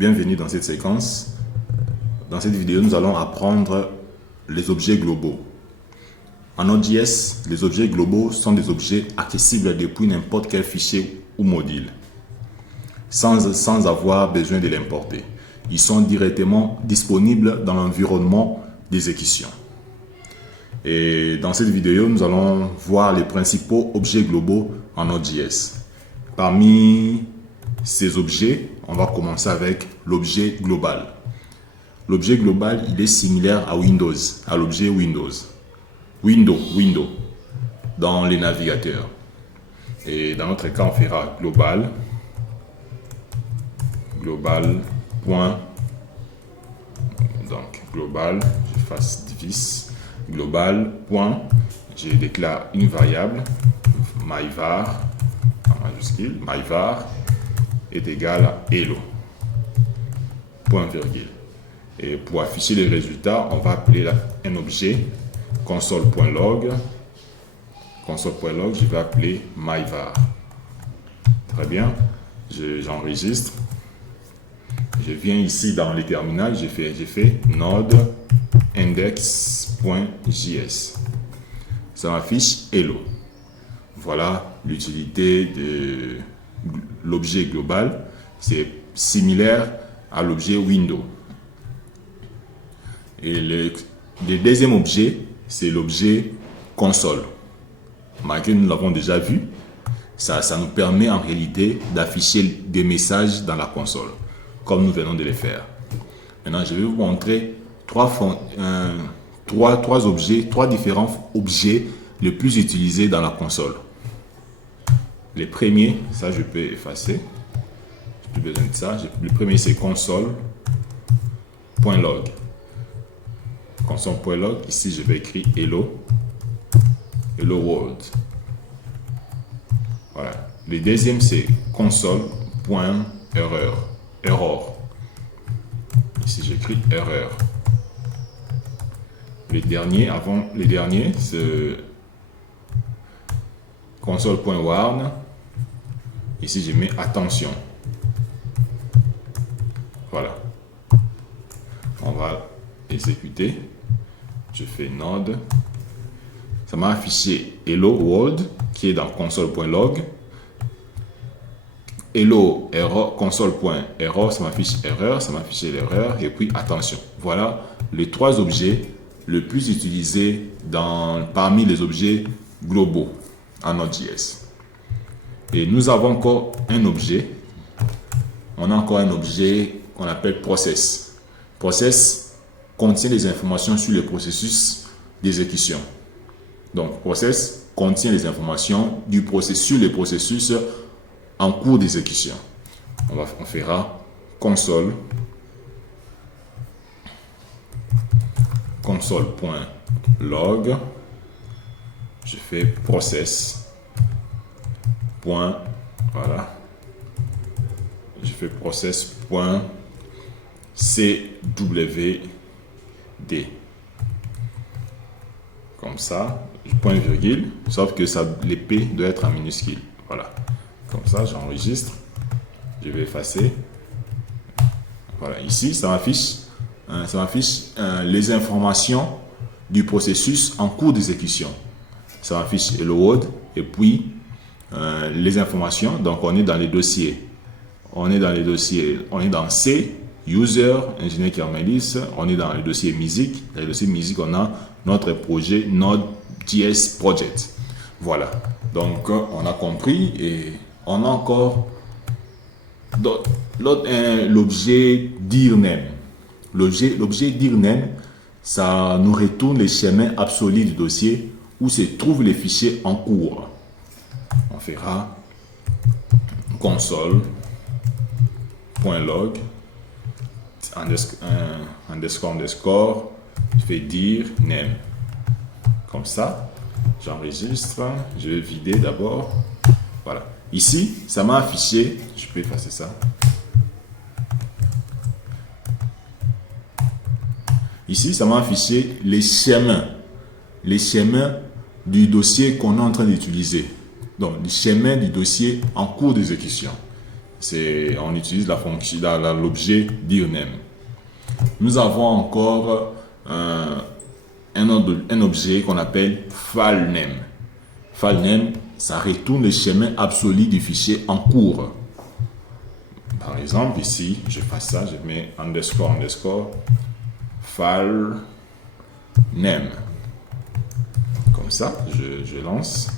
Bienvenue dans cette séquence. Dans cette vidéo, nous allons apprendre les objets globaux. En Node.js, les objets globaux sont des objets accessibles depuis n'importe quel fichier ou module, sans avoir besoin de l'importer. Ils sont directement disponibles dans l'environnement d'exécution. Et dans cette vidéo, nous allons voir les principaux objets globaux en Node.js. Parmi ces objets, on va commencer avec l'objet global. L'objet global, il est similaire à Windows, à l'objet Windows. Window, dans les navigateurs. Et dans notre cas, on fera global, point, donc global, je fasse divis, global, point, je déclare une variable, myvar, en majuscule, myvar, est égal à hello, point virgule. Et pour afficher les résultats, on va appeler un objet console.log. Console.log, je vais appeler myvar. Très bien, j'enregistre. Je viens ici dans les terminaux, j'ai fait node index.js. Ça m'affiche hello. Voilà l'utilité de l'objet global. C'est similaire à l'objet window. Et le deuxième objet, c'est l'objet console. Malgré nous l'avons déjà vu, ça nous permet en réalité d'afficher des messages dans la console, comme nous venons de le faire. Maintenant, je vais vous montrer trois différents objets les plus utilisés dans la console. Les premiers, ça je peux effacer, j'ai plus besoin de ça. Le premier c'est console.log. Console.log, ici je vais écrire hello world. Voilà. Le deuxième c'est console.error. Ici j'écris erreur. Le dernier, c'est console.warn. Ici je mets attention. Voilà. On va exécuter. Je fais node. Ça m'a affiché hello world qui est dans console.log. Hello error, console.error, ça m'affiche erreur, ça m'affiche l'erreur et puis attention. Voilà les trois objets les plus utilisés parmi les objets globaux en Node.js. Et nous avons encore un objet. On a encore un objet qu'on appelle process. Process contient les informations sur le processus d'exécution. Donc, process contient les informations sur le processus en cours d'exécution. On fera console.log. Je fais process. Voilà. Je fais process.cwd. Comme ça, point virgule, sauf que l'épée doit être en minuscule. Voilà. Comme ça, j'enregistre. Je vais effacer. Voilà. Ici, ça m'affiche les informations du processus en cours d'exécution. Ça m'affiche hello world et puis les informations. Donc, on est dans les dossiers. On est dans C, user, ingénieur Kermelis. On est dans le dossier musique. Dans le dossier musique, on a notre projet Node.js Project. Voilà. Donc, on a compris et on a encore l'objet dirname. L'objet dirname, ça nous retourne les chemins absolus du dossier où se trouvent les fichiers en cours. On fera console.log underscore, je fais dire name. Comme ça, j'enregistre, je vais vider d'abord. Voilà. Ici, ça m'a affiché, je peux effacer ça. Ici, ça m'a affiché les chemins du dossier qu'on est en train d'utiliser. Donc, les chemins du dossier en cours d'exécution. on utilise la fonction, l'objet dirname. Nous avons encore un objet qu'on appelle filename. Filename, ça retourne le chemin absolu du fichier en cours. Par exemple, ici, je fais ça, je mets underscore file name. Comme ça, je lance.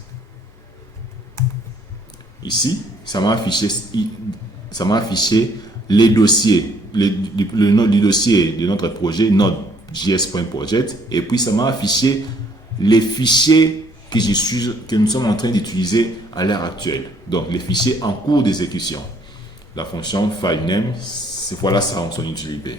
Ici, ça m'a affiché les dossiers, le nom du dossier de notre projet, node.js.project, et puis ça m'a affiché les fichiers que nous sommes en train d'utiliser à l'heure actuelle. Donc, les fichiers en cours d'exécution. La fonction filename, voilà ça son utilité.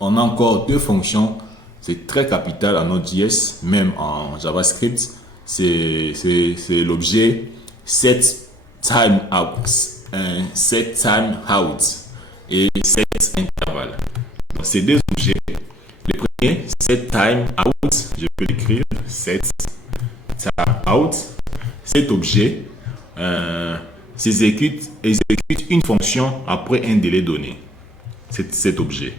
On a encore deux fonctions, c'est très capital en Node.js, même en JavaScript. C'est l'objet setTimeout et setInterval. Donc, ces deux objets, le premier, setTimeout, je peux l'écrire, setTimeout. Cet objet exécute une fonction après un délai donné. Cet objet.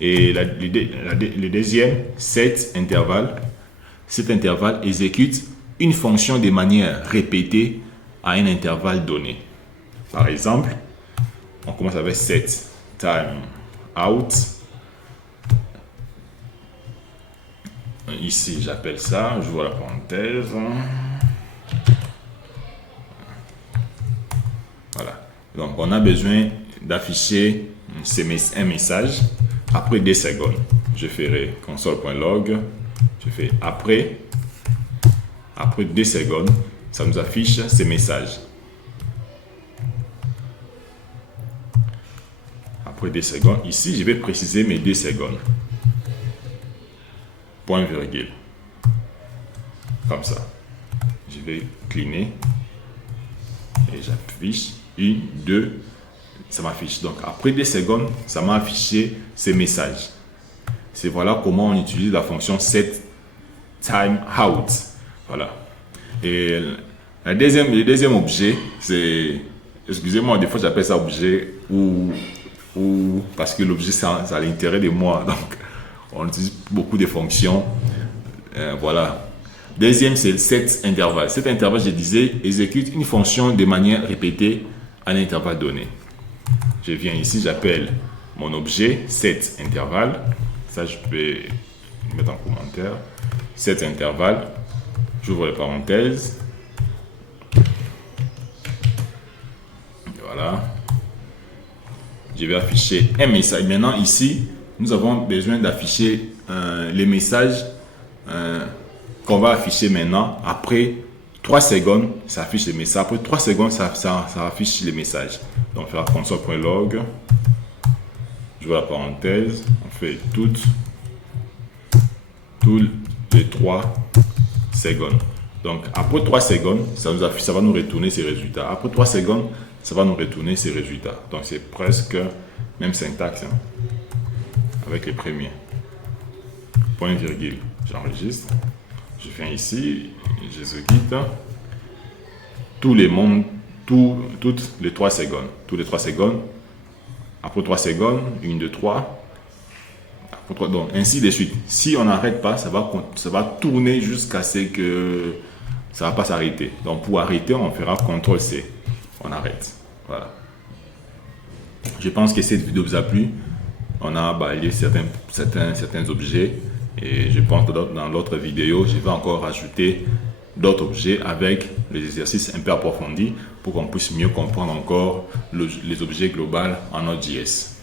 Et le deuxième, setInterval. Cet intervalle exécute une fonction de manière répétée à un intervalle donné. Par exemple, on commence avec setTimeout. Ici, j'appelle ça, je vois la parenthèse. Voilà. Donc, on a besoin d'afficher un message après 2 secondes. Je ferai console.log. Je fais après 2 secondes, ça nous affiche ces messages. Après 2 secondes, ici, je vais préciser mes 2 secondes. Point virgule. Comme ça. Je vais cleaner et j'affiche 1, 2, ça m'affiche. Donc, après 2 secondes, ça m'a affiché ces messages. C'est voilà comment on utilise la fonction setTimeout. Voilà. Et le deuxième objet, c'est, excusez-moi, des fois j'appelle ça objet ou parce que l'objet c'est à l'intérieur de moi. Donc, on utilise beaucoup de fonctions. Voilà. Deuxième, c'est setInterval. Cet intervalle, je disais, exécute une fonction de manière répétée à un intervalle donné. Je viens ici, j'appelle mon objet setInterval. Ça, je peux le mettre en commentaire. setInterval. J'ouvre les parenthèses. Voilà. Je vais afficher un message. Maintenant, ici, nous avons besoin d'afficher les messages qu'on va afficher maintenant. Après 3 secondes, ça affiche les messages. Après 3 secondes, ça affiche les messages. Donc, on fera console.log. Je vois la parenthèse. On fait tous les 3 secondes. Donc, après 3 secondes, ça va nous retourner ces résultats. Après 3 secondes, ça va nous retourner ces résultats. Donc, c'est presque même syntaxe avec les premiers. Point virgule. J'enregistre. Je viens ici. J'exécute. Toutes les 3 secondes. Tous les 3 secondes. Après 3 secondes, 1, 2, 3. Donc, ainsi de suite. Si on n'arrête pas, ça va tourner jusqu'à ce que ça ne va pas s'arrêter. Donc, pour arrêter, on fera CTRL-C. On arrête. Voilà. Je pense que cette vidéo vous a plu. On a balayé certains objets. Et je pense que dans l'autre vidéo, je vais encore rajouter d'autres objets avec les exercices un peu approfondis pour qu'on puisse mieux comprendre encore les objets globaux en Node.js.